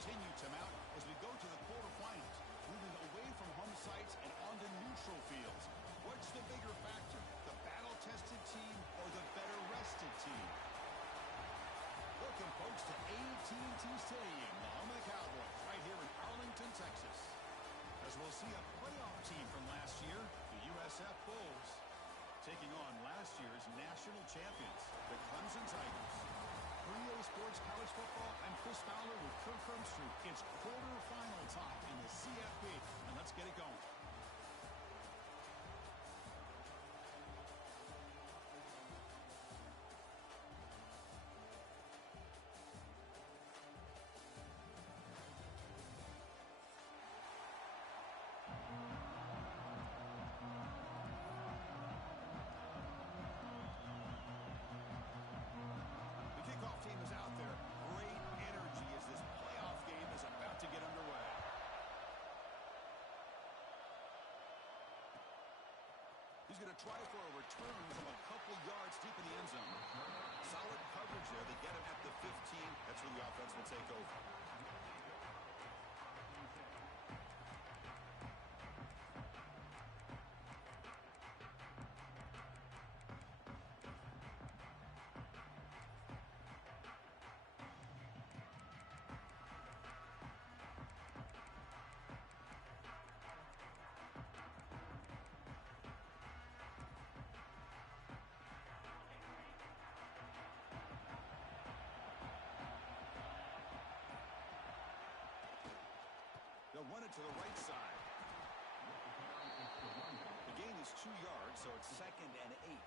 continue to mount as we go to the quarterfinals, moving away from home sites and onto neutral fields. What's the bigger factor, the battle-tested team or the better-rested team? Welcome, folks, to AT&T Stadium, the home of the Cowboys, right here in Arlington, Texas. As we'll see a playoff team from last year, the USF Bulls, taking on last year's national champions, the Clemson Tigers. For EA Sports College Football, I'm Chris Fowler with Kirk Herbstreit. It's quarterfinal time in the CFP, and let's get it going. Team is out there. Great energy as this playoff game is about to get underway. He's going to try for a return from a couple yards deep in the end zone. Solid coverage there. They get him at the 15. That's where the offense will take over. They'll run it to the right side. The gain is 2 yards, so it's 2nd and 8.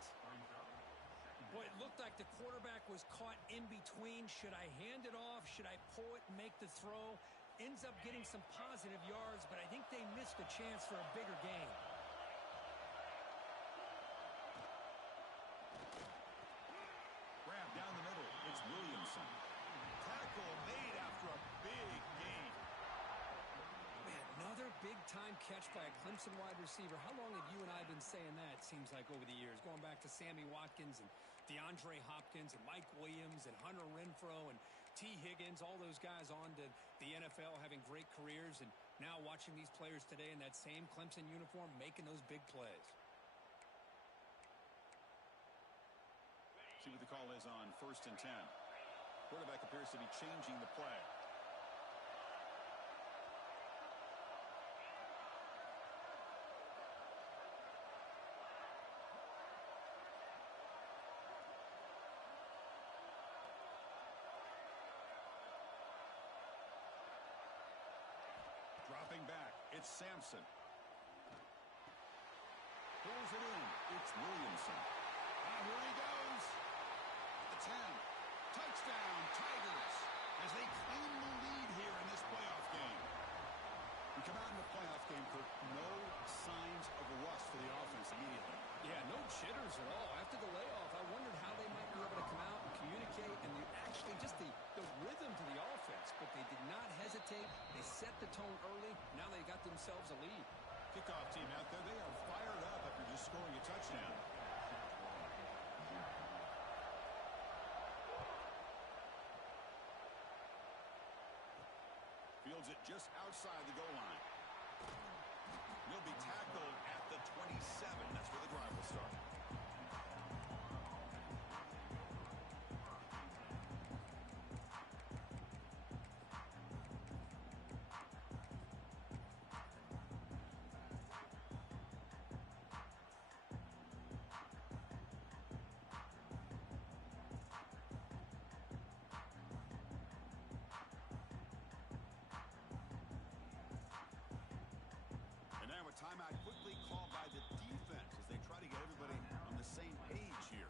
Boy, it looked like the quarterback was caught in between. Should I hand it off? Should I pull it and make the throw? Ends up getting some positive yards, but I think they missed a chance for a bigger gain. Grab down the middle. It's Williamson. Tackle made after a big gain. Another big-time catch by a Clemson wide receiver. How long have you and I been saying that, seems like, over the years? Going back to Sammy Watkins and DeAndre Hopkins and Mike Williams and Hunter Renfrow and T. Higgins, all those guys on to the NFL having great careers, and now watching these players today in that same Clemson uniform making those big plays. See what the call is on 1st and 10. Quarterback appears to be changing the play. Dropping back, it's Sampson. Pulls it in, it's Williamson. Here he goes. At the 10. Touchdown, Tigers, as they claim the lead here in this playoff game. We come out in the playoff game, Kirk, no signs of rust for the offense immediately. Yeah, no jitters at all. After the layoff, I wondered how they might be able to come out and communicate and actually just the rhythm to the offense. But they did not hesitate. They set the tone early. Now they got themselves a lead. Kickoff team out there, they are fired up after just scoring a touchdown. Fields it just outside the goal line. He'll be tackled at the 27. That's where the drive will start. Now a timeout quickly called by the defense as they try to get everybody on the same page here.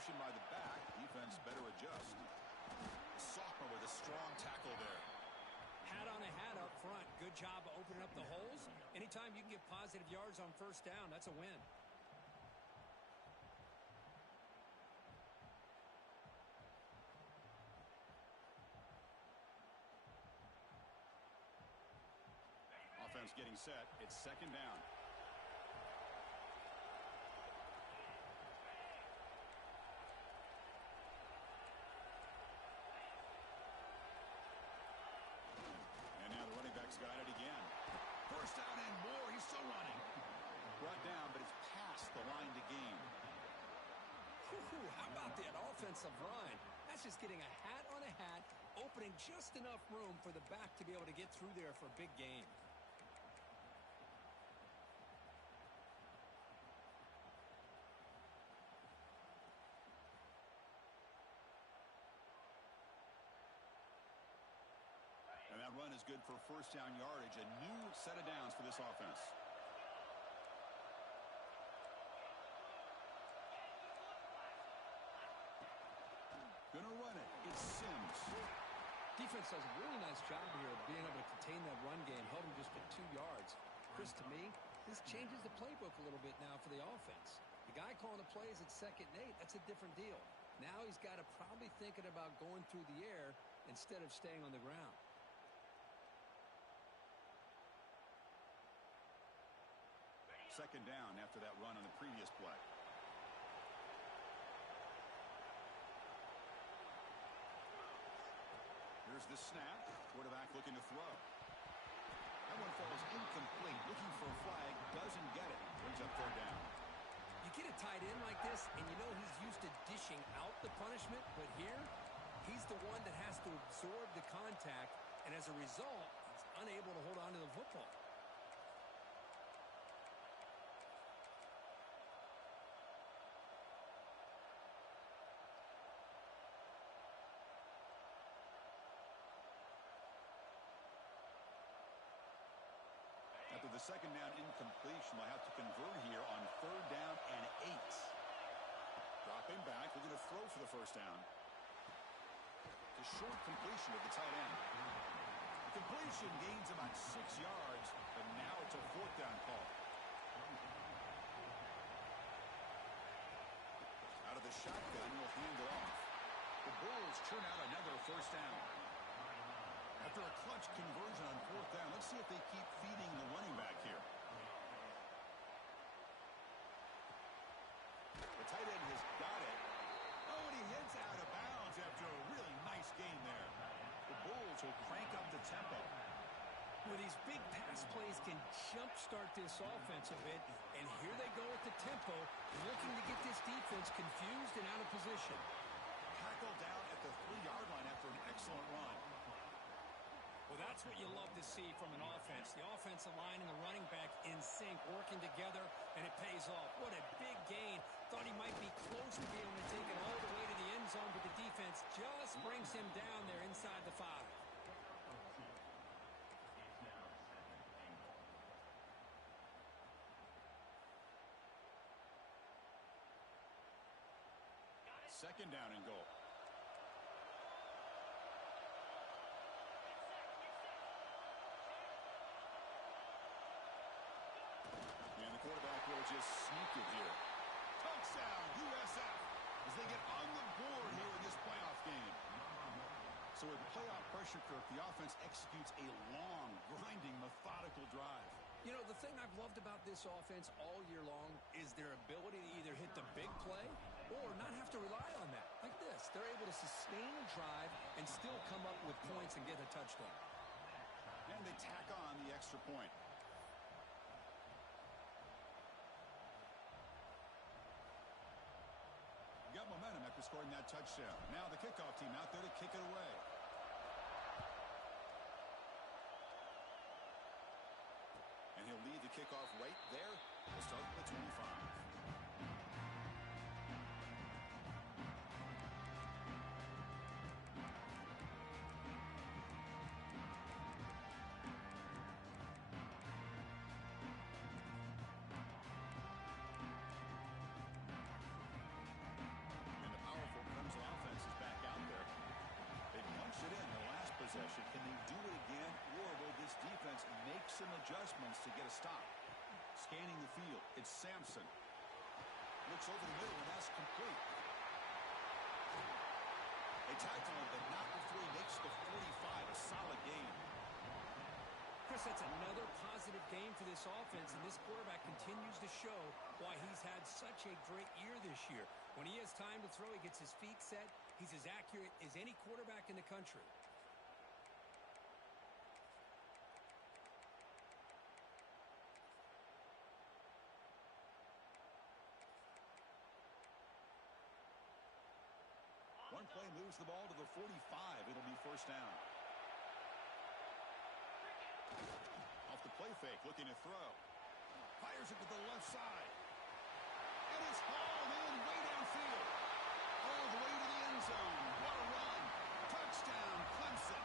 Motion by the back. Defense better adjust. Sophomore with a strong tackle there. Hat on a hat up front. Good job of opening up the holes. Anytime you can get positive yards on 1st down, that's a win. is getting set. It's second down. And now the running back's got it again. First down and more. He's still running. Brought down, but it's past the line to gain. How about that offensive line? That's just getting a hat on a hat, opening just enough room for the back to be able to get through there for a big gain. And that run is good for first down yardage, a new set of downs for this offense. Gonna run it. It's Sims. Defense does a really nice job here of being able to contain that run game, held him just for 2 yards. Chris, to me, this changes the playbook a little bit now for the offense. The guy calling the plays at 2nd and 8, that's a different deal. Now he's got to probably thinking about going through the air instead of staying on the ground. Second down after that run on the previous play. Here's the snap. Quarterback looking to throw. That one falls incomplete. Looking for a flag. Doesn't get it. Brings up third down. You get a tight end like this, and you know he's used to dishing out the punishment, but here, he's the one that has to absorb the contact, and as a result, he's unable to hold on to the football. After the second down incompletion, we'll have to convert here on third down and 8. Dropping back, looking to throw for the first down. It's a short completion of the tight end. The completion gains about 6 yards, but now it's a fourth down call. Out of the shotgun, he'll hand it off. The Bulls churn out another first down. After a clutch conversion on fourth down, let's see if they keep feeding the running back here. The tight end has got it. Oh, and he hits out of bounds after a really nice gain there. The Bulls will crank up the tempo. Well, these big pass plays can jumpstart this offense a bit, and here they go at the tempo, looking to get this defense confused and out of position. Tackled down at the 3-yard line after an excellent run. Well, that's what you love to see from an offense. The offensive line and the running back in sync, working together, and it pays off. What a big gain. Thought he might be close to being able to take it all the way to the end zone, but the defense just brings him down there inside the 5. Second down and goal. And the quarterback will just sneak it here. Touchdown, USF, as they get on the board here in this playoff game. So with playoff pressure, Kirk, the offense executes a long, grinding, methodical drive. You know, the thing I've loved about this offense all year long is their ability to either hit the big play or not have to rely on that. Like this, they're able to sustain a drive and still come up with points and get a touchdown. And they tack on the extra point. Got momentum after scoring that touchdown. Now the kickoff team out there to kick it away. And he'll lead the kickoff right there. We'll start at the 25. Possession. Can they do it again, or will this defense make some adjustments to get a stop? Scanning the field, it's Sampson. Looks over the middle, and that's complete. They tackle him, but not before he makes the 45, a solid gain. Chris, guess that's another positive game for this offense, and this quarterback continues to show why he's had such a great year this year. When he has time to throw, he gets his feet set. He's as accurate as any quarterback in the country. One play moves the ball to the 45. It'll be first down. Off the play fake, looking to throw. Fires it to the left side. And it's hauled in way downfield. All the way to the end zone. What a run. Touchdown, Clemson.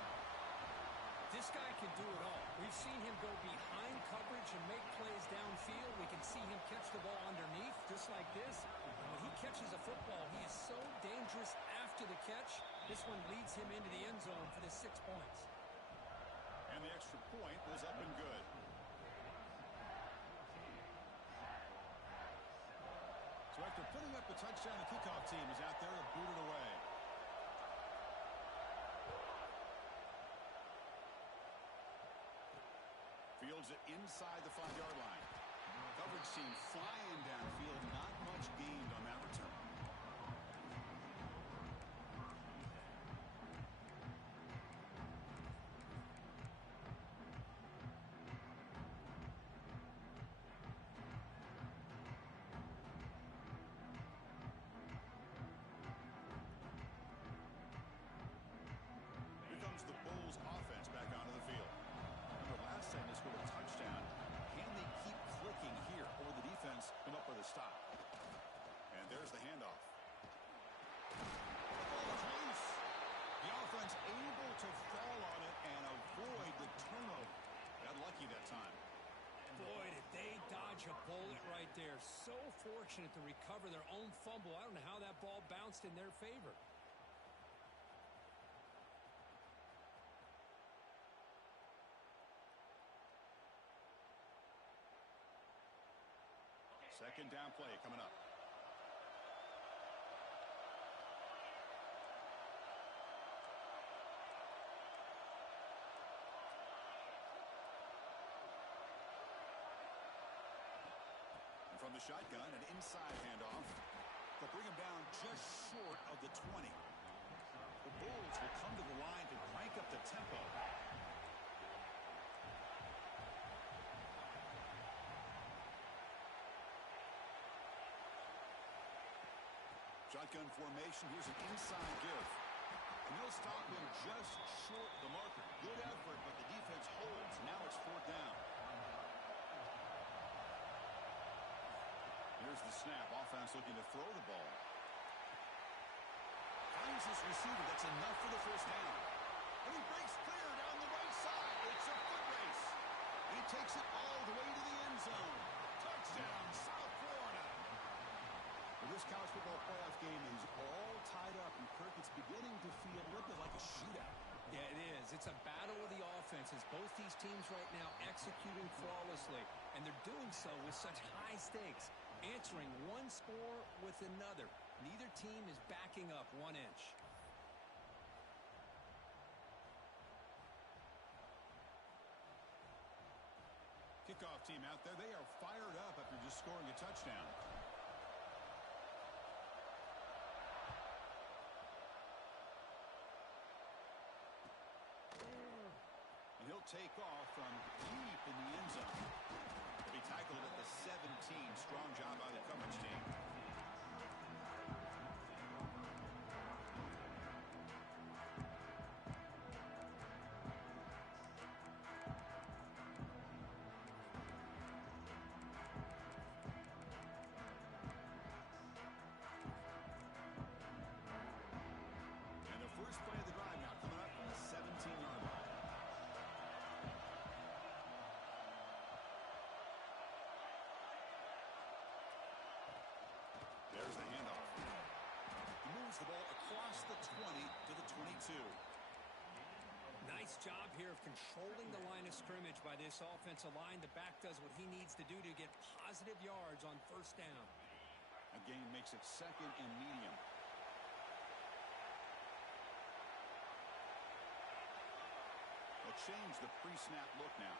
This guy can do it all. We've seen him go behind coverage and make plays downfield. We can see him catch the ball underneath, just like this. And when he catches a football, he is so dangerous after the catch. This one leads him into the end zone for the 6 points. And the extra point was up and good. So after putting up a touchdown, the kickoff team is out there to boot it away. Fields it inside the 5-yard line. Coverage team flying downfield. Not much gained on that return. Here comes the Bulls offense back onto the field. Remember last time they scored a touchdown. Can they keep clicking here, or the defense come up with a stop? And there's the handoff. The ball is loose. The offense able to fall on it and avoid the turnover. Got lucky that time. Boy, did they dodge a bullet right there. So fortunate to recover their own fumble. I don't know how that ball bounced in their favor. Second down play coming up. And from the shotgun, an inside handoff. They'll bring him down just short of the 20. The Bulls will come to the line to crank up the tempo. Shotgun formation. Here's an inside give. And they'll stop him just short of the marker. Good effort, but the defense holds. Now it's 4th down. Here's the snap. Offense looking to throw the ball. Finds his receiver. That's enough for the first down. And he breaks clear down the right side. It's a foot race. He takes it all the way to the end zone. Touchdown, South Florida. Well, this college football playoff game is all tied up, and Kirk, it's beginning to feel a little bit like a shootout. Yeah, it is. It's a battle of the offenses. Both these teams right now executing flawlessly, and they're doing so with such high stakes, answering one score with another. Neither team is backing up 1 inch. Kickoff team out there. They are fired up after just scoring a touchdown. And he'll take off from deep in the end zone. He'll be tackled at the 17. Strong job by the coverage team. And the first play of the drive now coming up from the 17-yard line. There's the handoff. He moves the ball across the 20 to the 22. Nice job here of controlling the line of scrimmage by this offensive line. The back does what he needs to do to get positive yards on first down. Again, makes it 2nd and medium. They'll change the pre-snap look now.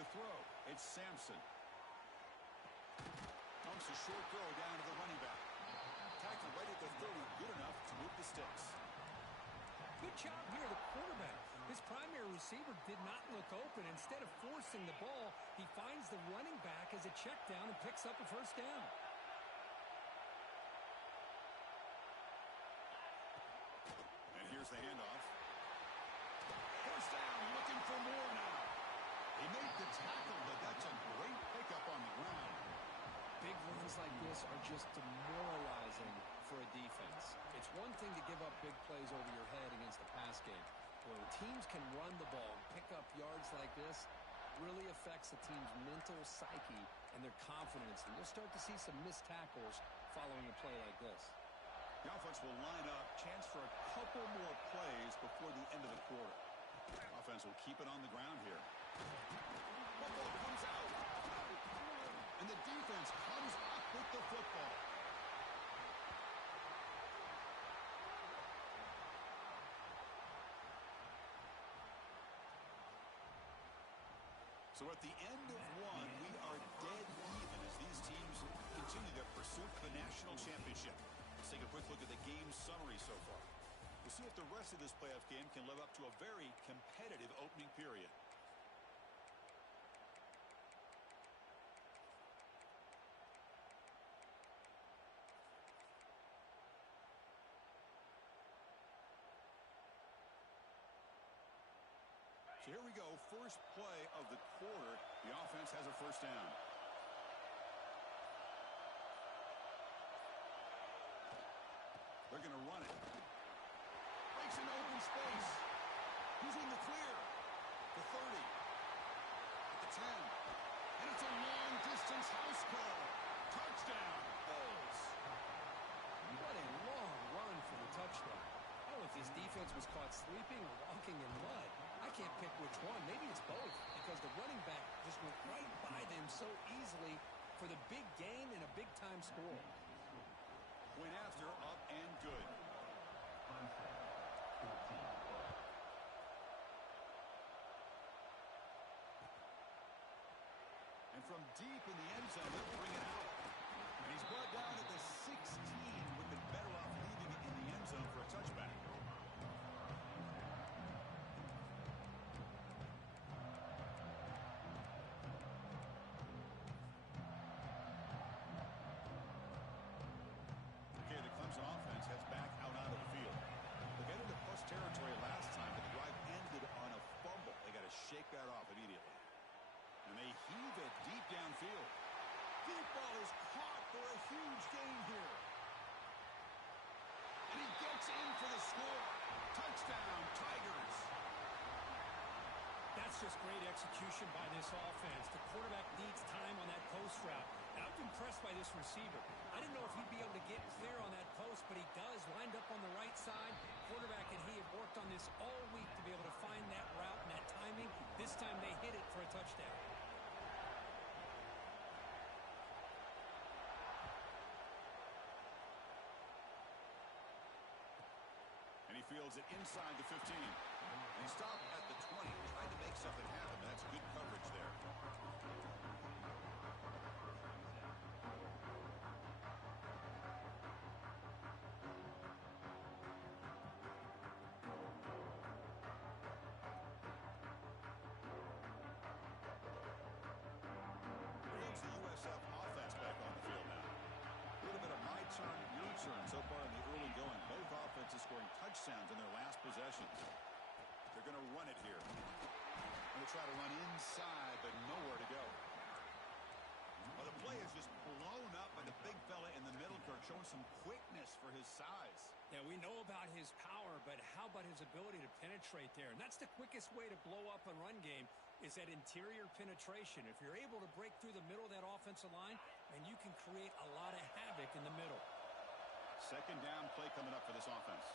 To throw, it's Sampson. Pumps a short throw down to the running back. Tackle right at the 30, good enough to move the sticks. Good job here, the quarterback. His primary receiver did not look open. Instead of forcing the ball, he finds the running back as a check down and picks up a first down. And here's the handoff. First down, looking for more now. He made the tackle, but that's a great pickup on the ground. Big runs like this are just demoralizing for a defense. It's one thing to give up big plays over your head against the pass game. When teams can run the ball and pick up yards like this, really affects the team's mental psyche and their confidence. And you'll start to see some missed tackles following a play like this. The offense will line up, chance for a couple more plays before the end of the quarter. Offense will keep it on the ground here. Football comes out. And the defense comes up with the football. So at the end of one, we are dead even as these teams continue their pursuit of the national championship. Let's take a quick look at the game summary so far. We'll see if the rest of this playoff game can live up to a very competitive opening period. So here we go, first play of the quarter. The offense has a first down. They're going to run it. Breaks into open space. He's in the clear. The 30. At the 10. And it's a long-distance house call. Touchdown, Bulls. What a long run for the touchdown. Oh, if this defense was caught sleeping or walking in mud, I can't pick which one. Maybe it's both, because the running back just went right by them so easily for the big gain and a big-time score. Point after, up and good. And from deep in the end zone, they'll bring it out. And he's brought down at the 16. Would have been better off leaving it in the end zone for a touchback. Okay, the Clemson offense heads back out onto the field. They got into plus territory last time, but the drive ended on a fumble. They got to shake that off immediately. And they heave it deep downfield. Deep ball is caught for a huge gain here. And he gets in for the score. Touchdown, Tigers. That's just great execution by this offense. The quarterback needs time on that post route. And I'm impressed by this receiver. I didn't know if he'd be able to get clear on that post, but he does. Lined up on the right side. Quarterback and he have worked on this all week to be able to find that route and that timing. This time they hit it for a touchdown. And he fields it inside the 15. And he stopped at the 20, trying to make something happen. That's good coverage there. Here comes the USF offense back on the field now. A little bit of my turn, your turn so far in the early going. Both offenses scoring touchdowns in their last possessions. They're going to run it here. Going to try to run inside, but nowhere to go. Well, the play is just blown up by the big fella in the middle, Kirk, showing some quickness for his size. Yeah, we know about his power, but how about his ability to penetrate there? And that's the quickest way to blow up a run game, is that interior penetration. If you're able to break through the middle of that offensive line, and you can create a lot of havoc in the middle. Second down play coming up for this offense.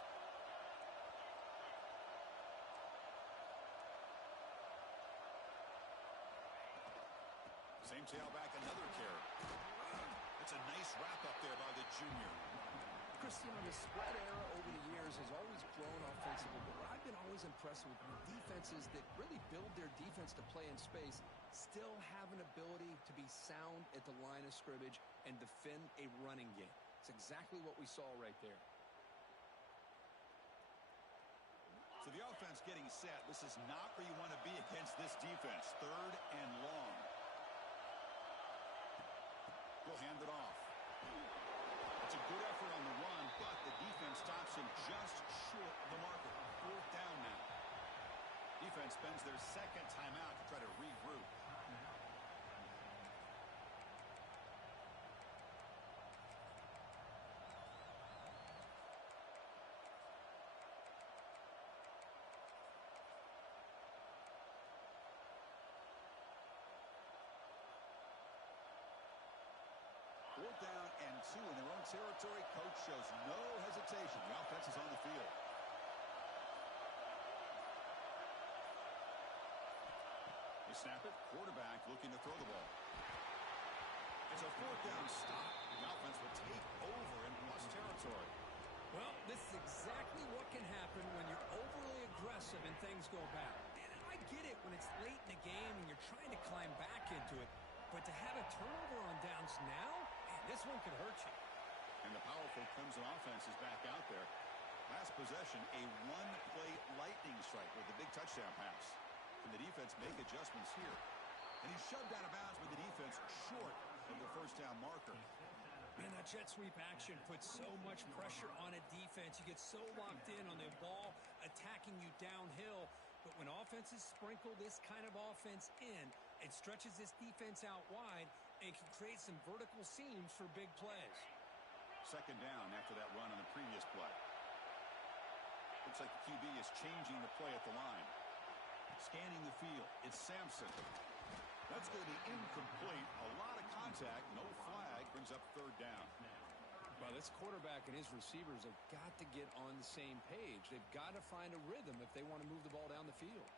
Same tailback, another carry. It's a nice wrap up there by the junior. Christian, the spread era over the years has always grown offensively, but what I've been always impressed with defenses that really build their defense to play in space still have an ability to be sound at the line of scrimmage and defend a running game. It's exactly what we saw right there. So the offense getting set. This is not where you want to be against this defense. 3rd and long. He'll hand it off. It's a good effort on the run, but the defense stops him just short of the marker. 4th down now. Defense spends their 2nd timeout to try to regroup. Fourth down and 2 in their own territory. Coach shows no hesitation. The offense is on the field. They snap it. Quarterback looking to throw the ball. It's a 4th down stop. The offense will take over in plus territory. Well, this is exactly what can happen when you're overly aggressive and things go bad. And I get it when it's late in the game and you're trying to climb back into it. But to have a turnover on downs now, man, this one could hurt you. And the powerful Clemson offense is back out there. Last possession, a one-play lightning strike with the big touchdown pass. Can the defense make adjustments here? And he's shoved out of bounds with the defense short of the first down marker. Man, that jet sweep action puts so much pressure on a defense. You get so locked in on the ball attacking you downhill. But when offenses sprinkle this kind of offense in, it stretches this defense out wide and can create some vertical seams for big plays. 2nd down after that run on the previous play. Looks like the QB is changing the play at the line. Scanning the field, it's Sampson. That's going to be incomplete. A lot of contact, no flag, brings up 3rd down. Well, this quarterback and his receivers have got to get on the same page. They've got to find a rhythm if they want to move the ball down the field.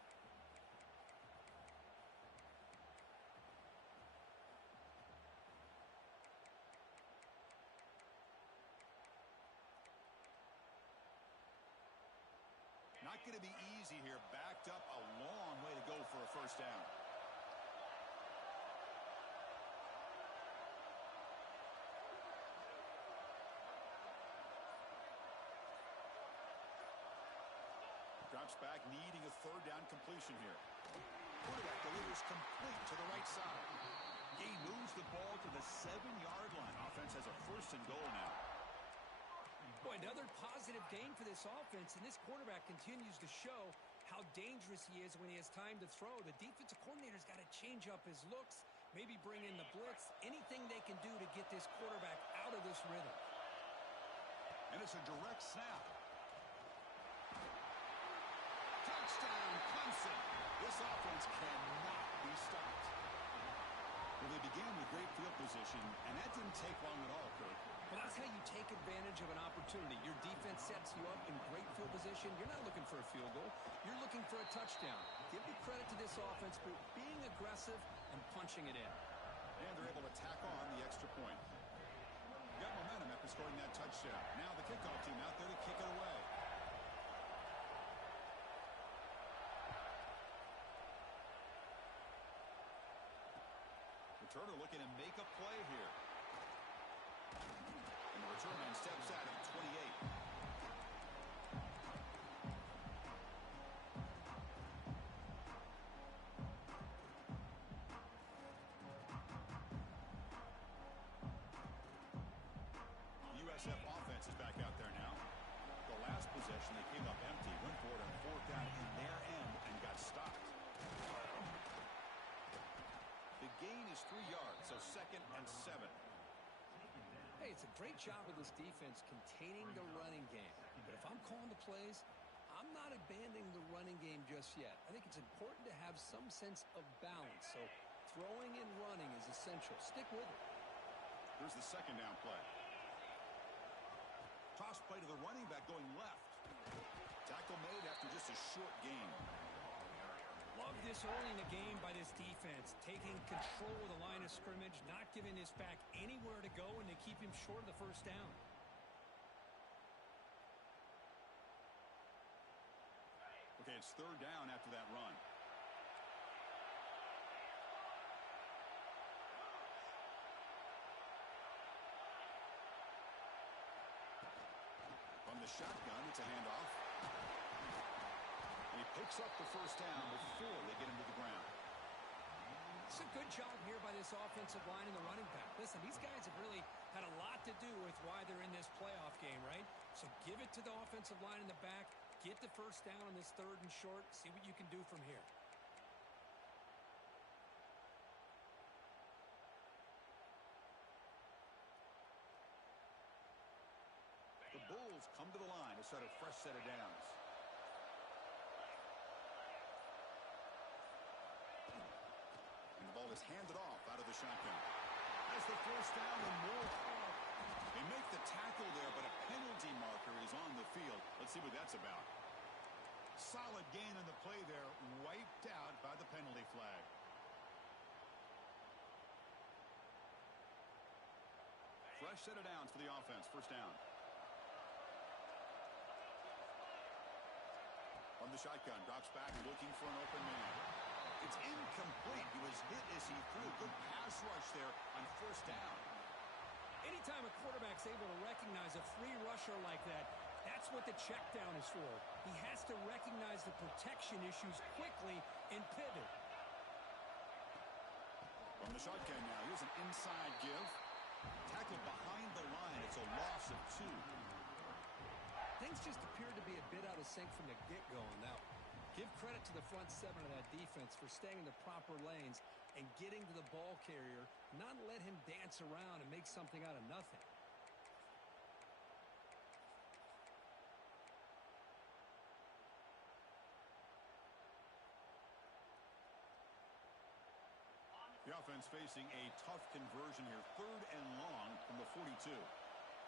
Not going to be easy here. Backed up a long way to go for a 1st down. Drops back, needing a 3rd down completion here. Quarterback delivers complete to the right side. He moves the ball to the 7-yard line. Offense has a 1st and goal now. Boy, another positive game for this offense, and this quarterback continues to show how dangerous he is when he has time to throw. The defensive coordinator's got to change up his looks, maybe bring in the blitz, anything they can do to get this quarterback out of this rhythm. And it's a direct snap. Touchdown, Clemson. This offense cannot be stopped. Well, they began with great field position, and that didn't take long at all, Kirk. Well, that's how you take advantage of an opportunity. Your defense sets you up in great field position. You're not looking for a field goal. You're looking for a touchdown. Give the credit to this offense for being aggressive and punching it in. And they're able to tack on the extra point. Got momentum after scoring that touchdown. Now the kickoff team out there to kick it away. Returner looking to make a play here. And the return man steps out at 28. USF offense is back out there now. The last possession, they came up empty, went for it on 4th down in their end and got stopped. The gain is 3 yards, so 2nd and 7. Hey, it's a great job of this defense containing the running game. But if I'm calling the plays, I'm not abandoning the running game just yet. I think it's important to have some sense of balance. So throwing and running is essential. Stick with it. Here's the 2nd down play. Toss play to the running back going left. Tackle made after just a short gain. Love this early in the game by this defense, taking control of the line of scrimmage, not giving this back anywhere to go, and they keep him short of the 1st down. Okay, it's 3rd down after that run. the shotgun. It's a handoff. And he picks up the first down before they get him to the ground. It's a good job here by this offensive line and the running back. Listen, these guys have really had a lot to do with why they're in this playoff game, right? So give it to the offensive line in the back. Get the first down on this 3rd and short. See what you can do from here. The Bulls come to the line to start a fresh set of downs. And the ball is handed off out of the shotgun. That's the first down and more. They make the tackle there, but a penalty marker is on the field. Let's see what that's about. Solid gain on the play there, wiped out by the penalty flag. Fresh set of downs for the offense. First down. From the shotgun, drops back, looking for an open man. It's incomplete. He was hit as he threw. Good pass rush there on first down. Anytime a quarterback's able to recognize a free rusher like that, that's what the check down is for. He has to recognize the protection issues quickly and pivot. From the shotgun now, here's an inside give. Tackled behind the line. It's a loss of 2. Things just appeared to be a bit out of sync from the get-go on that one. Give credit to the front 7 of that defense for staying in the proper lanes and getting to the ball carrier, not let him dance around and make something out of nothing. The offense facing a tough conversion here. 3rd and long from the 42.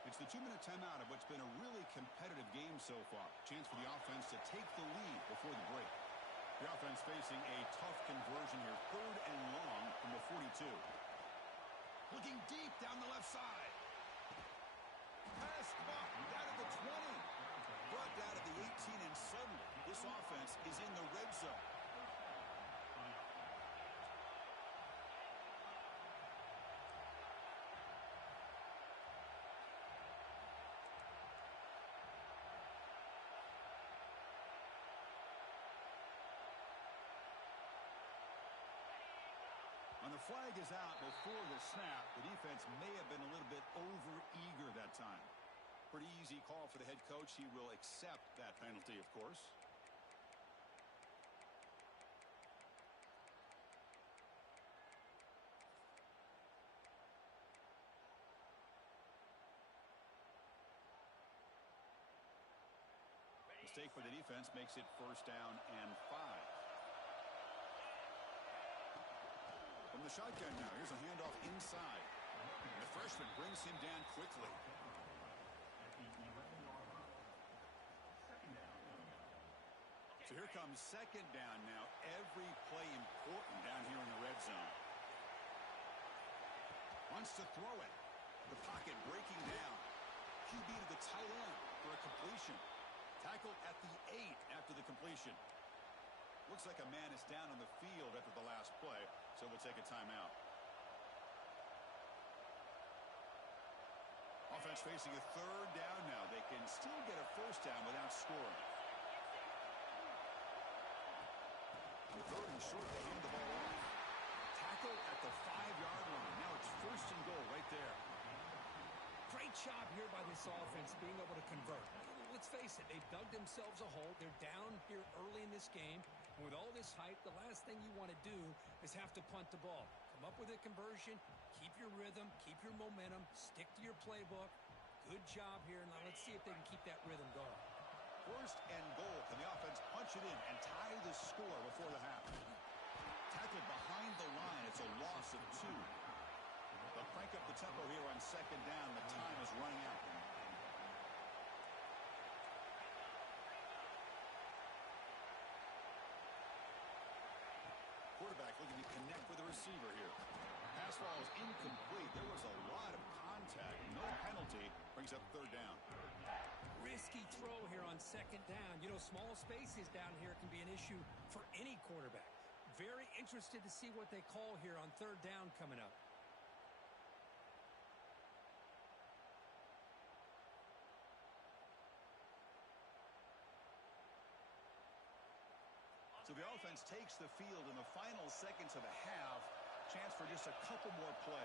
It's the 2-minute timeout of what's been a really competitive game so far. Chance for the offense to take the lead before the break. The offense facing a tough conversion here. 3rd and long from the 42. Looking deep down the left side. Pass caught down at the 20. Brought down at the 18, and suddenly this offense is in the red zone. When the flag is out before the snap, the defense may have been a little bit over-eager that time. Pretty easy call for the head coach. He will accept that penalty, of course. Mistake for the defense makes it first down and 5. From the shotgun now, here's a handoff inside. The freshman brings him down quickly. So here comes second down now. Every play important down here in the red zone. Wants to throw it. The pocket breaking down. QB to the tight end for a completion. Tackled at the 8 after the completion. Looks like a man is down on the field after the last play, so we'll take a timeout. Offense facing a 3rd down now. They can still get a first down without scoring. 3rd and short, they hand the ball off. Tackle at the 5-yard line. Now it's 1st and goal right there. Great job here by this offense being able to convert. Let's face it, they've dug themselves a hole. They're down here early in this game. And with all this hype, the last thing you want to do is have to punt the ball. Come up with a conversion, keep your rhythm, keep your momentum, stick to your playbook. Good job here. Now let's see if they can keep that rhythm going. 1st and goal. Can the offense punch it in and tie the score before the half? Tackled behind the line. It's a loss of 2. They'll crank up the tempo here on 2nd down. The time is running out. Quarterback looking to connect with the receiver here. Pass ball is incomplete. There was a lot of contact. No penalty. Brings up 3rd down. Risky throw here on 2nd down. You know, small spaces down here can be an issue for any quarterback. Very interested to see what they call here on 3rd down coming up. So the offense takes the field in the final seconds of the half. Chance for just a couple more plays.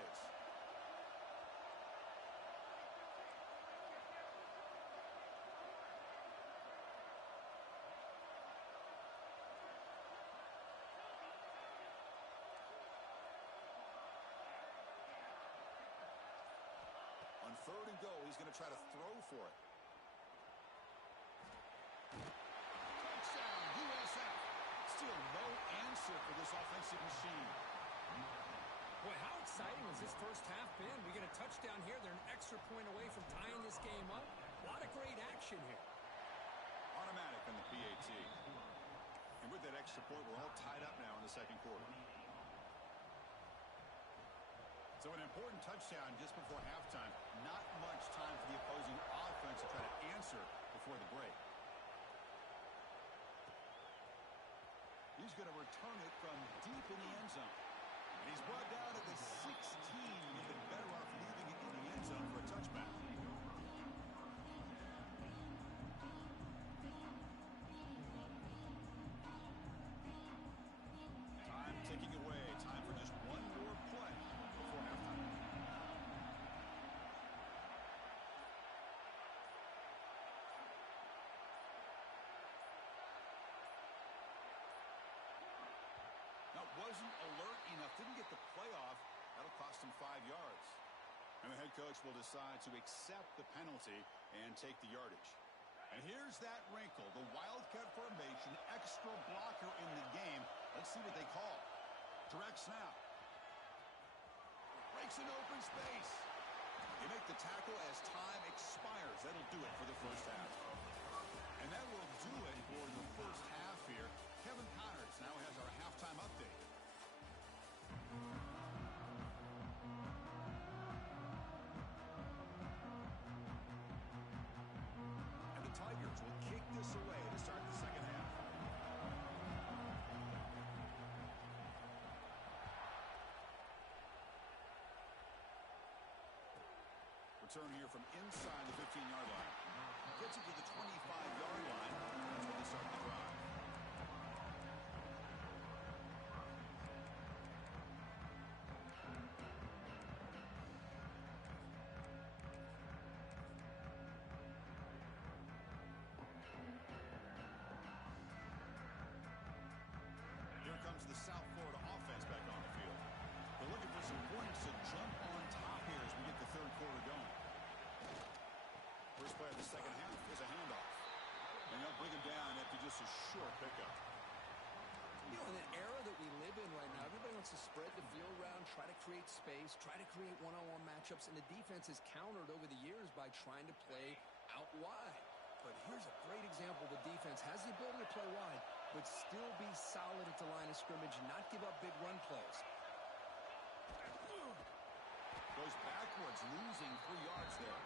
On 3rd and goal, he's going to try to throw for it. Touchdown, USF. Still no answer for this offensive machine. Boy, how exciting has this first half been? We get a touchdown here. They're an extra point away from tying this game up. A lot of great action here. Automatic on the PAT. And with that extra point, we're all tied up now in the second quarter. So an important touchdown just before halftime. Not much time for the opposing offense to try to answer before the break. He's going to return it from deep in the end zone. And he's brought down at the 16. You've been better off leaving it in the end zone for a touchback. Time ticking away. Time for just one more play before halftime. Now, wasn't alert enough. Didn't get the play off. That'll cost him 5 yards. And the head coach will decide to accept the penalty and take the yardage. And here's that wrinkle. The Wildcat formation, extra blocker in the game. Let's see what they call. Direct snap. Breaks an open space. You make the tackle as time expires. That'll do it for the first half. And that will do it for the first half here. Kevin Connors now has our halftime update. And the Tigers will kick this away to start the second half. Return here from inside the 15-yard line. Gets it to the 25-yard line. That's where they start the drive. Here comes the South Florida offense back on the field. They're looking for some points to jump on top here as we get the third quarter going. First play of the second half is a handoff. And they'll bring him down after just a short pickup. You know, in an era that we live in right now, everybody wants to spread the field around, try to create space, try to create one-on-one matchups, and the defense has countered over the years by trying to play out wide. But here's a great example. The defense has the ability to play wide, but still be solid at the line of scrimmage and not give up big run plays. Goes backwards, losing 3 yards there.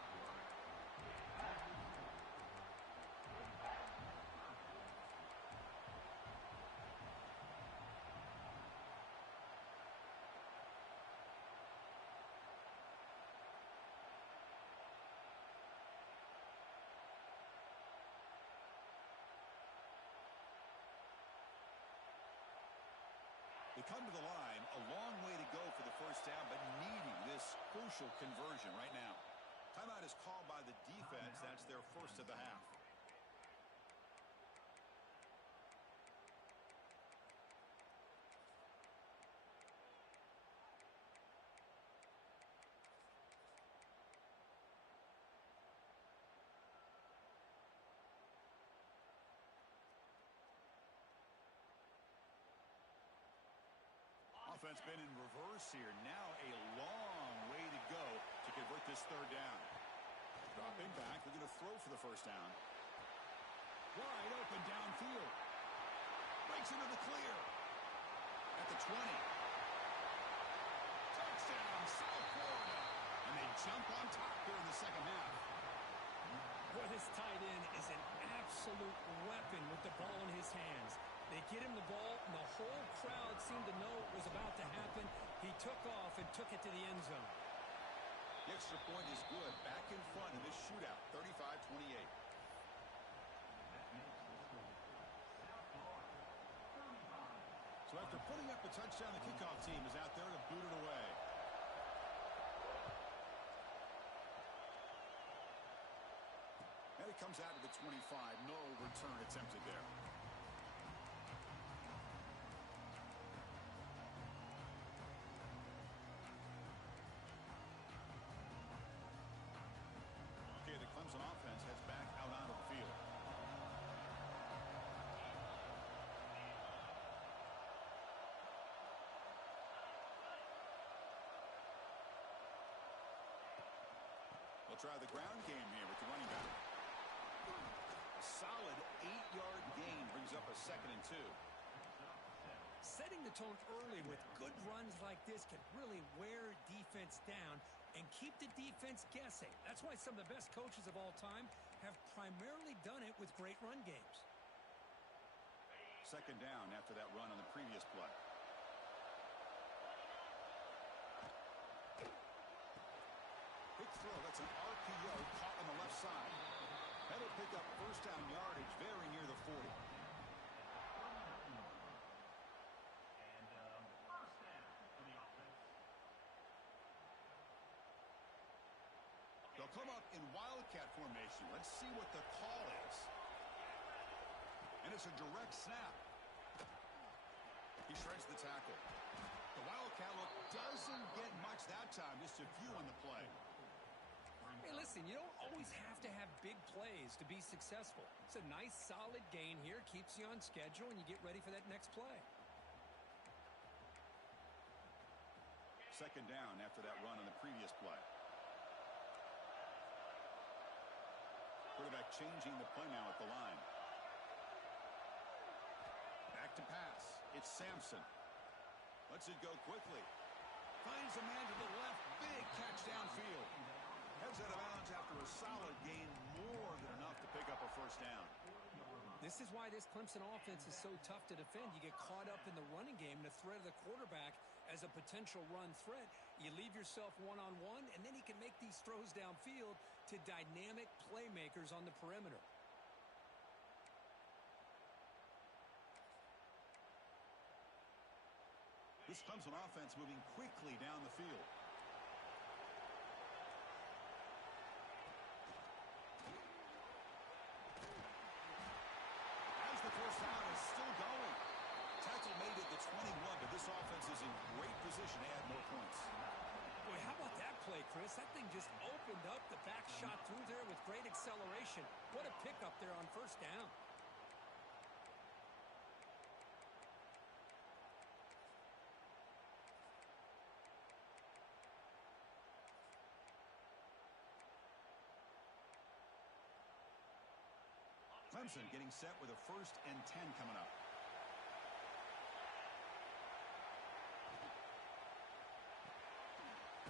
They come to the line, a long way to go for the first down, but needing this crucial conversion right now. Timeout is called by the defense. That's their first of the half. Offense been in reverse here. Now a long way to go to convert this third down. Dropping back. They're going to throw for the first down. Wide open downfield. Breaks into the clear. At the 20. Touchdown, South Florida. And they jump on top here in the second half. Boy, this tight end is an absolute weapon with the ball in his hands. They get him the ball, and the whole crowd seemed to know it was about to happen. He took off and took it to the end zone. The extra point is good. Back in front in this shootout, 35-28. Putting up the touchdown, the kickoff team is out there to boot it away. And it comes out to the 25. No return attempted there. Okay, the Clemson offense heads back out onto the field. They'll try the ground game here with the running back. A solid 8-yard gain brings up a 2nd and 2. Setting the tone early with good runs like this can really wear defense down and keep the defense guessing. That's why some of the best coaches of all time have primarily done it with great run games. 2nd down after that run on the previous play. Quick throw. That's an RPO caught on the left side. That'll pick up 1st down yardage very near the 40. They'll come up in wildcat formation. Let's see what the call is. And it's a direct snap. He shreds the tackle. The wildcat look doesn't get much that time. Just a few on the play. Hey, listen, you don't always have to have big plays to be successful. It's a nice, solid gain here. Keeps you on schedule, and you get ready for that next play. 2nd down after that run on the previous play. Quarterback changing the play now at the line. Back to pass. It's Sampson. Lets it go quickly. Finds a man to the left. Big catch downfield. Heads out of bounds after a solid gain. More than enough to pick up a 1st down. This is why this Clemson offense is so tough to defend. You get caught up in the running game, the threat of the quarterback as a potential run threat. You leave yourself one-on-one, and then he can make these throws downfield to dynamic playmakers on the perimeter. This Clemson offense moving quickly down the field. As the 1st down is still going. Tackle made at the 21, but this offense is in great position to add more points. Boy, how about that play, Chris? That thing just opened up. The back shot through there with great acceleration. What a pickup there on 1st down. Clemson getting set with a 1st and 10 coming up.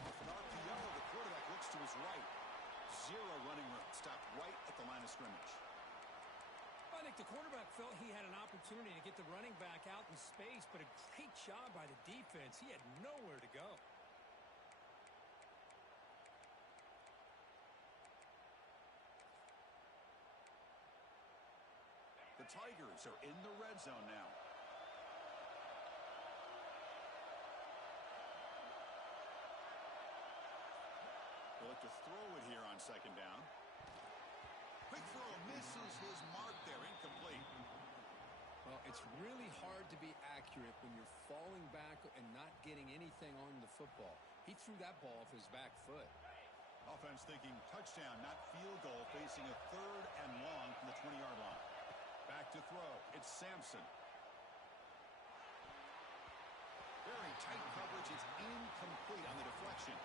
Off an RPO, the quarterback looks to his right. 0 running room. Stopped right at the line of scrimmage. I think the quarterback felt he had an opportunity to get the running back out in space, but a great job by the defense. He had nowhere to go. The Tigers are in the red zone now. They'll look to throw it here on 2nd down. Quick throw misses his mark there, incomplete. Well, it's really hard to be accurate when you're falling back and not getting anything on the football. He threw that ball off his back foot. Offense thinking touchdown, not field goal, facing a 3rd and long from the 20-yard line. Back to throw. It's Sampson. Very tight coverage. It's incomplete on the deflection.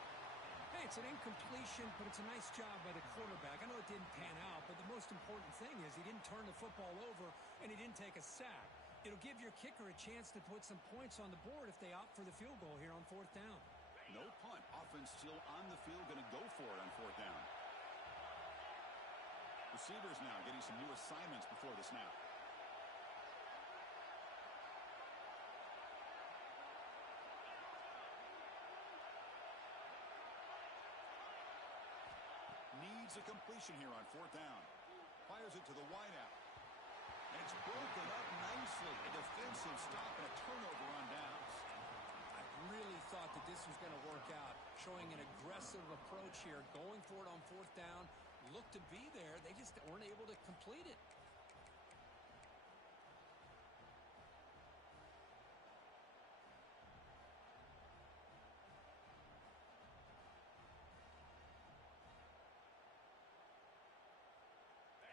Hey, it's an incompletion, but it's a nice job by the quarterback. I know it didn't pan out, but the most important thing is he didn't turn the football over and he didn't take a sack. It'll give your kicker a chance to put some points on the board if they opt for the field goal here on 4th down. No punt. Offense still on the field, going to go for it on 4th down. Receivers now getting some new assignments before the snap. Needs a completion here on 4th down. Fires it to the wideout. And it's broken up nicely. A defensive stop and a turnover on down. really thought that this was going to work out, showing an aggressive approach here, going for it on fourth down, looked to be there. They just weren't able to complete it.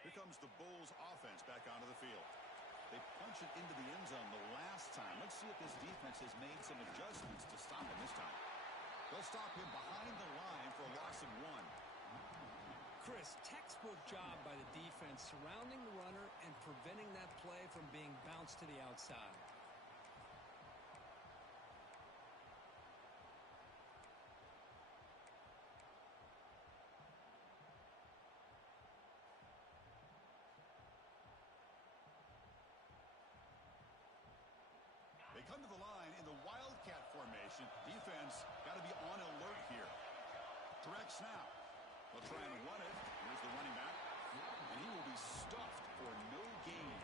Here comes the Bulls offense back onto the field. They punch it into the end zone the last time. Let's see if this defense has made some adjustments to stop him this time. They'll stop him behind the line for a loss of 1. Chris, textbook job by the defense surrounding the runner and preventing that play from being bounced to the outside. They come to the line in the Wildcat formation. Defense got to be on alert here. Direct snap. They'll try and run it. Here's the running back. And he will be stuffed for no gain.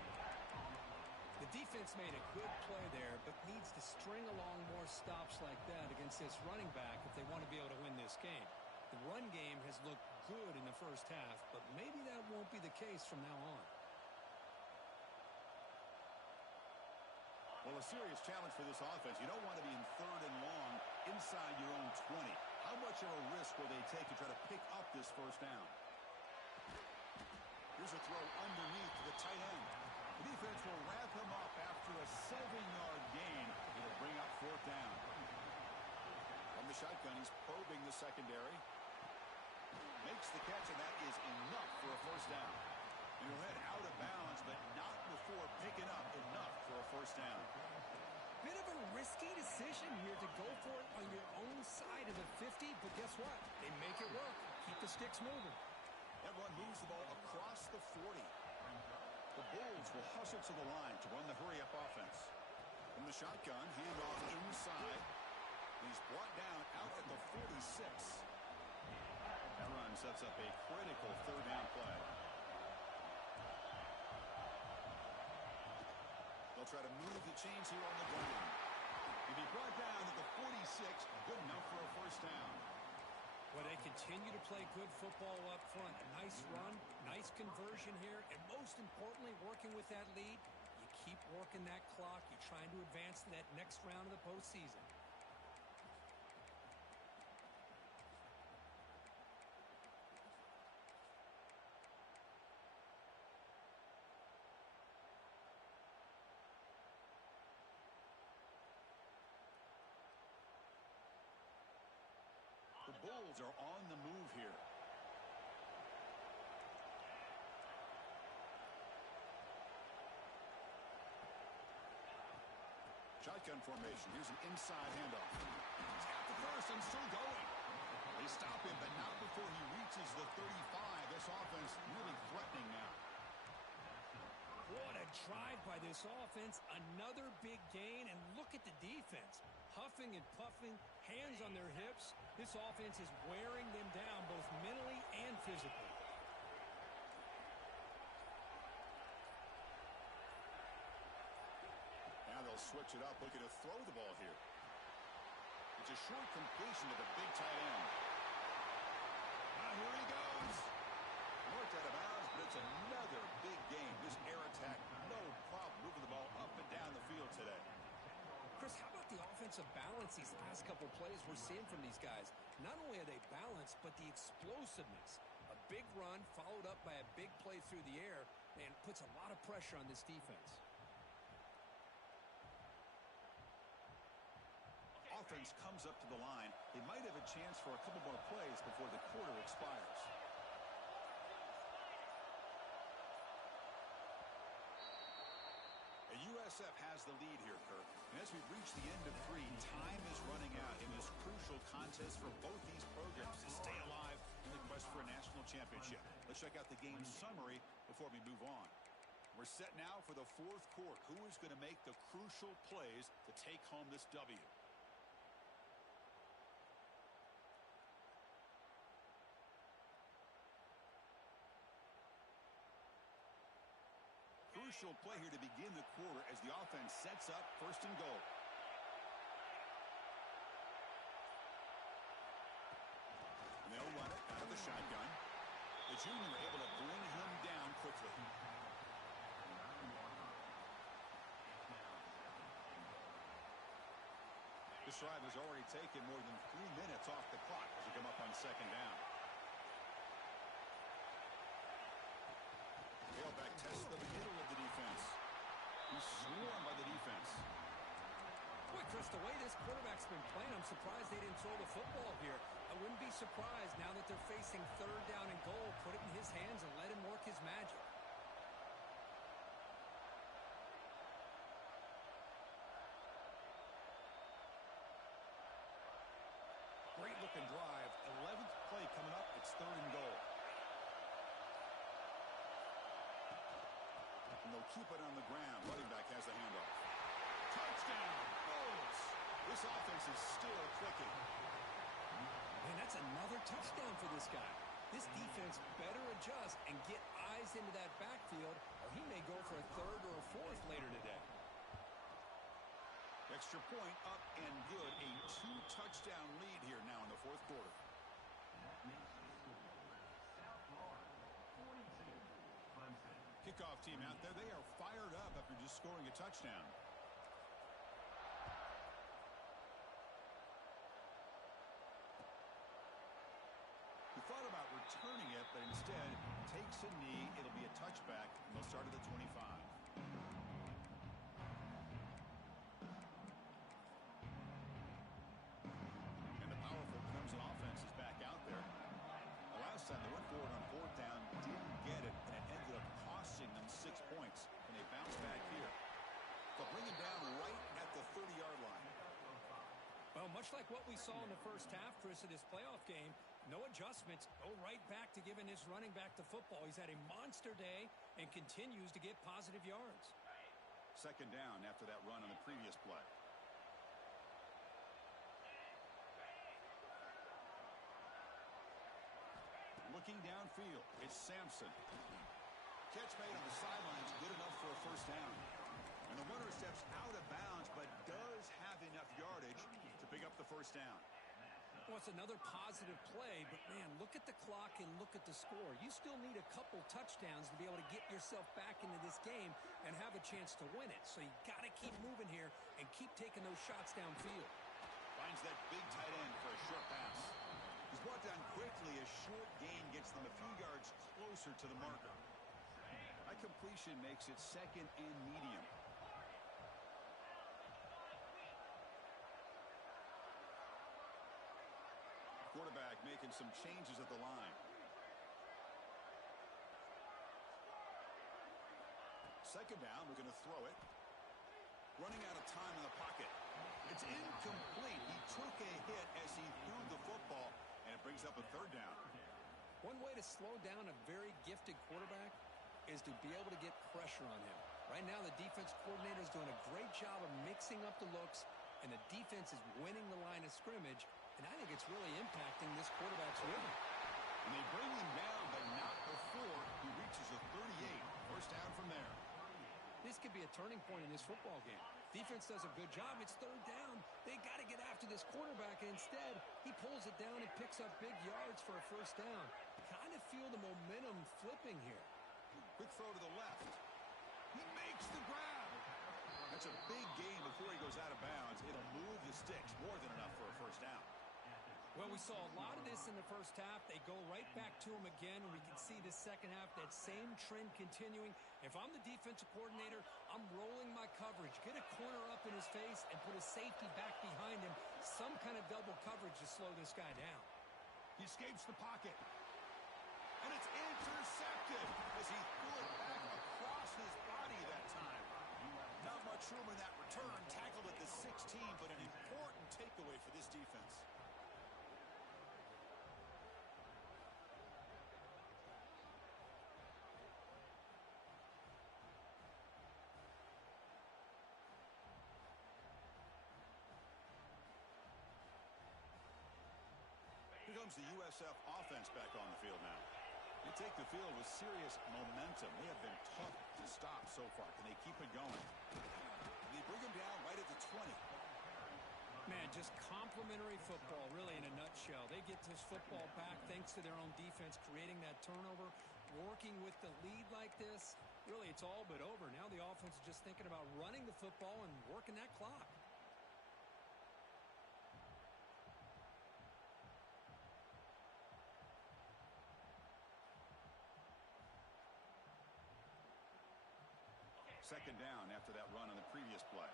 The defense made a good play there, but needs to string along more stops like that against this running back if they want to be able to win this game. The run game has looked good in the first half, but maybe that won't be the case from now on. Well, a serious challenge for this offense. You don't want to be in 3rd and long inside your own 20. How much of a risk will they take to try to pick up this first down? Here's a throw underneath to the tight end. The defense will wrap him up after a 7-yard gain. It'll bring up 4th down. From the shotgun, he's probing the secondary. Makes the catch, and that is enough for a first down. And he'll head out of bounds, but not before picking up enough for a first down. Bit of a risky decision here to go for it on your own side of the 50, but guess what? They make it work. Keep the sticks moving. That run moves the ball across the 40. The Bulls will hustle to the line to run the hurry-up offense. From the shotgun, handoff inside. He's brought down out at the 46. That run sets up a critical 3rd down play. They'll try to move the chains here on the ground. He'll be brought down at the 46, good enough for a first down. Well, they continue to play good football up front. A nice run, nice conversion here, and most importantly, working with that lead, you keep working that clock. You're trying to advance to that next round of the postseason. The Bulls are on the move here. Shotgun formation. Here's an inside handoff. He's got the first and still going. They stop him, but not before he reaches the 35. This offense really threatening now. What a drive by this offense. Another big gain, and look at the defense. Huffing and puffing, hands on their hips. This offense is wearing them down both mentally and physically. Now they'll switch it up, looking to throw the ball here. It's a short completion to the big tight end. Now here he goes. Worked out of bounds, but it's another big game. This air attack, no problem moving the ball up and down the field today. Chris, how about the offensive balance these last couple plays we're seeing from these guys? Not only are they balanced, but the explosiveness. A big run followed up by a big play through the air, and puts a lot of pressure on this defense. Offense comes up to the line. They might have a chance for a couple more plays before the quarter expires. USF has the lead here, Kirk. And as we reach the end of 3, time is running out in this crucial contest for both these programs to stay alive in the quest for a national championship. Let's check out the game summary before we move on. We're set now for the 4th quarter. Who is going to make the crucial plays to take home this W? Crucial play here to begin the quarter as the offense sets up 1st and goal. junior able to bring him down quickly. This drive has already taken more than 3 minutes off the clock as we come up on second down. Tailback tests the middle of the defense. He's swarmed by the defense. Boy, Chris, the way this quarterback's been playing, I'm surprised they didn't throw the football here. I wouldn't be surprised now that they're facing third down and goal. Put it in his hands and let him work his magic. Great looking drive. 11th play coming up. It's third and goal. And they'll keep it on the ground. Running back has the handoff. Touchdown. Bulls. This offense is still clicking. Man, that's another touchdown for this guy. This defense better adjust and get eyes into that backfield, or he may go for a third or a fourth later today. Extra point up and good. A 2-touchdown lead here now in the fourth quarter. Kickoff team out there. They are fired up after just scoring a touchdown. He thought about returning it, but instead takes a knee. It'll be a touchback, and they'll start at the 25. And the powerful Clemson offense is back out there. The last time they went forward on fourth down, didn't get it, and it ended up costing them 6 points. And they bounce back here. They'll bring him down right at the 30-yard line. Well, much like what we saw in the first half, Chris, of this playoff game, no adjustments, go right back to giving his running back the football. He's had a monster day and continues to get positive yards. Second down after that run on the previous play. Looking downfield, it's Sampson. Catch made on the sidelines, good enough for a first down. And the runner steps out of bounds, but does have enough yardage to pick up the first down. Well, it's another positive play, but, man, look at the clock and look at the score. You still need a couple touchdowns to be able to get yourself back into this game and have a chance to win it. So you got to keep moving here and keep taking those shots downfield. Finds that big tight end for a short pass. He's brought down quickly. A short gain gets them a few yards closer to the marker. That completion makes it second and medium. Quarterback making some changes at the line. Second down, we're going to throw it. Running out of time in the pocket. It's incomplete. He took a hit as he threw the football, and it brings up a third down. One way to slow down a very gifted quarterback is to be able to get pressure on him. Right now, the defense coordinator is doing a great job of mixing up the looks, and the defense is winning the line of scrimmage. And I think it's really impacting this quarterback's rhythm. And they bring him down, but not before he reaches a 38. First down from there. This could be a turning point in this football game. Defense does a good job. It's third down. They got to get after this quarterback, and instead, he pulls it down and picks up big yards for a first down. Kind of feel the momentum flipping here. Quick throw to the left. He makes the grab. That's a big gain before he goes out of bounds. It'll move the sticks more than enough for a first down. Well, we saw a lot of this in the first half. They go right back to him again, and we can see the second half, that same trend continuing. If I'm the defensive coordinator, I'm rolling my coverage. Get a corner up in his face and put a safety back behind him. Some kind of double coverage to slow this guy down. He escapes the pocket. And it's intercepted as he threw it back across his body that time. Not much room in that return. Tackled at the 16, but an important takeaway for this defense. Here comes the USF offense back on the field now. They take the field with serious momentum. They have been tough to stop so far. Can they keep it going? And they bring him down right at the 20. Man, just complimentary football, really, in a nutshell. They get this football back thanks to their own defense, creating that turnover, working with the lead like this. Really, it's all but over. Now the offense is just thinking about running the football and working that clock. Second down after that run on the previous play.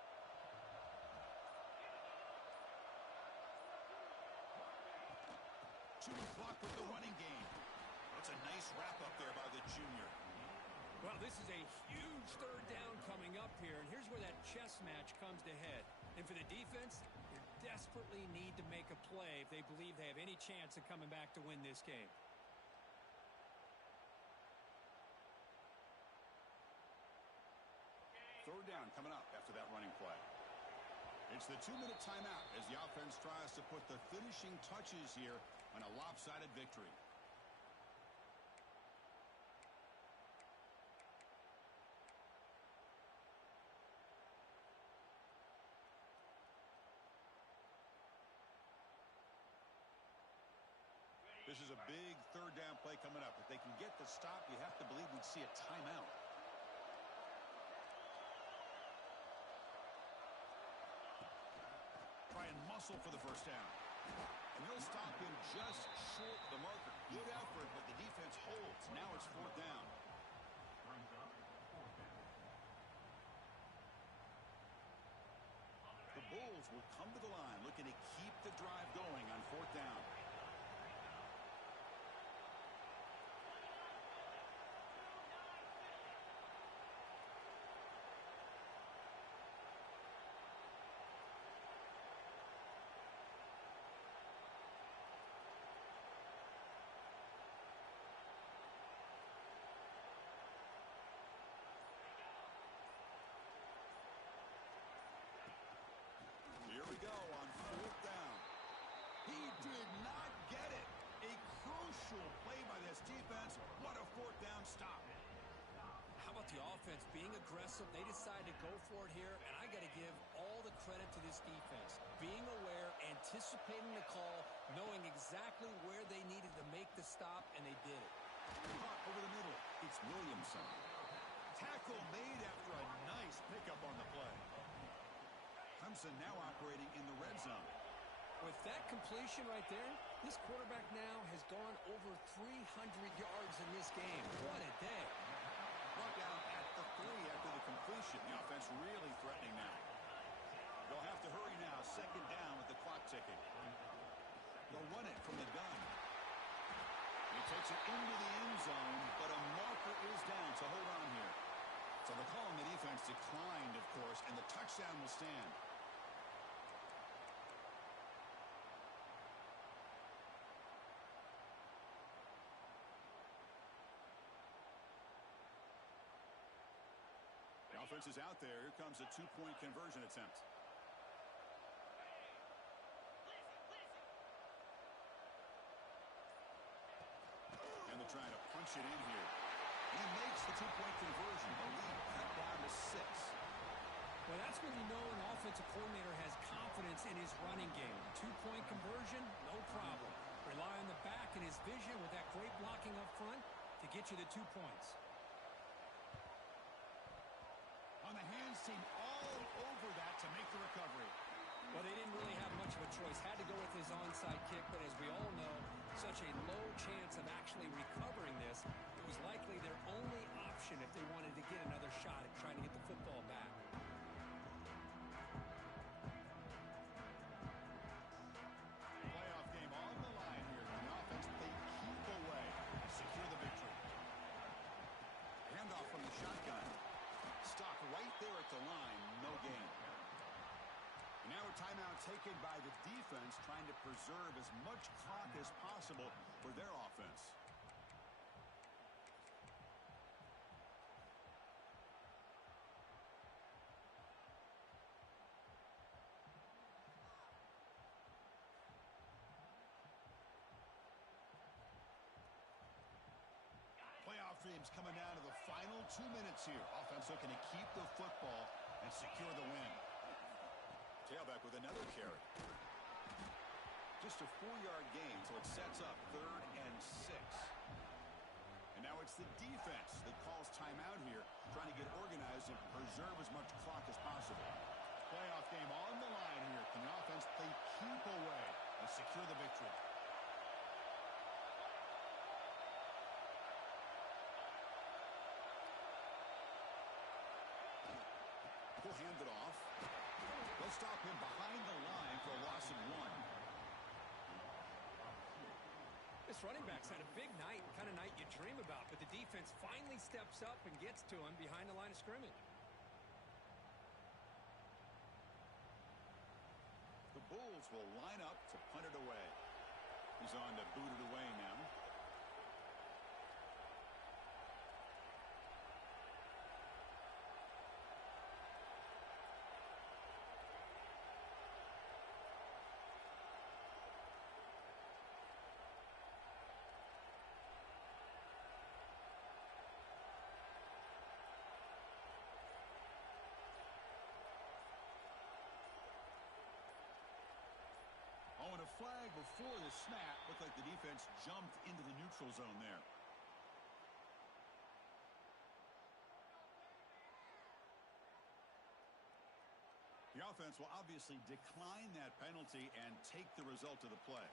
Chewing clock with the running game. That's a nice wrap up there by the junior. Well, this is a huge third down coming up here, and here's where that chess match comes to head. And for the defense, they desperately need to make a play if they believe they have any chance of coming back to win this game. Third down coming up after that running play. It's the 2-minute timeout as the offense tries to put the finishing touches here on a lopsided victory. This is a big third down play coming up. If they can get the stop, you have to believe we'd see a timeout. Try and muscle for the first down. And they'll stop him just short of the marker. Good effort, but the defense holds. Now it's fourth down. The Bulls will come to the line looking to keep the drive going on fourth down. Here we go on fourth down. He did not get it. A crucial play by this defense. What a fourth down stop. How about the offense being aggressive? They decide to go for it here, and I got to give all the credit to this defense. Being aware, anticipating the call, knowing exactly where they needed to make the stop, and they did it. Caught over the middle. It's Williamson. Tackle made after a nice pickup on the play. Clemson now operating in the red zone. With that completion right there, this quarterback now has gone over 300 yards in this game. What a day. Brought down at the 3 after the completion. The offense really threatening now. They'll have to hurry now. Second down with the clock ticking. They'll run it from the gun. He takes it into the end zone, but a marker is down, so hold on here. So the call on the defense declined, of course, and the touchdown will stand. The offense is out there. Here comes a two-point conversion attempt. And they're trying to punch it in here. He makes the two-point conversion. The lead cut down to 6. Well, that's when you know an offensive coordinator has confidence in his running game. Two-point conversion, no problem. Rely on the back and his vision with that great blocking up front to get you the 2 points. On the hands team all over that to make the recovery. Well, they didn't really have much of a choice. Had to go with his onside kick, but as we all know, such a low chance of actually recovering this. It was likely their only option if they wanted to get another shot at trying to get the football back. Playoff game on the line here. The offense, they keep away and secure the victory. Handoff from the shotgun. Stop right there at the line. No gain. And now a timeout taken by the defense, trying to preserve as much clock as possible for their offense. Playoff dreams coming down to the final 2 minutes here. Offense looking to keep the football and secure the win. Tailback with another carry. Just a 4-yard gain, so it sets up 3rd and 6. And now it's the defense that calls timeout here, trying to get organized and preserve as much clock as possible. Playoff game on the line here. Can the offense play keep away and secure the victory? He'll hand it off. They'll stop him behind the line for a loss of 1. This running back's had a big night, kind of night you dream about, but the defense finally steps up and gets to him behind the line of scrimmage. The Bulls will line up to punt it away. He's on to boot it away now. Oh, and a flag before the snap. Looked like the defense jumped into the neutral zone there. The offense will obviously decline that penalty and take the result of the play.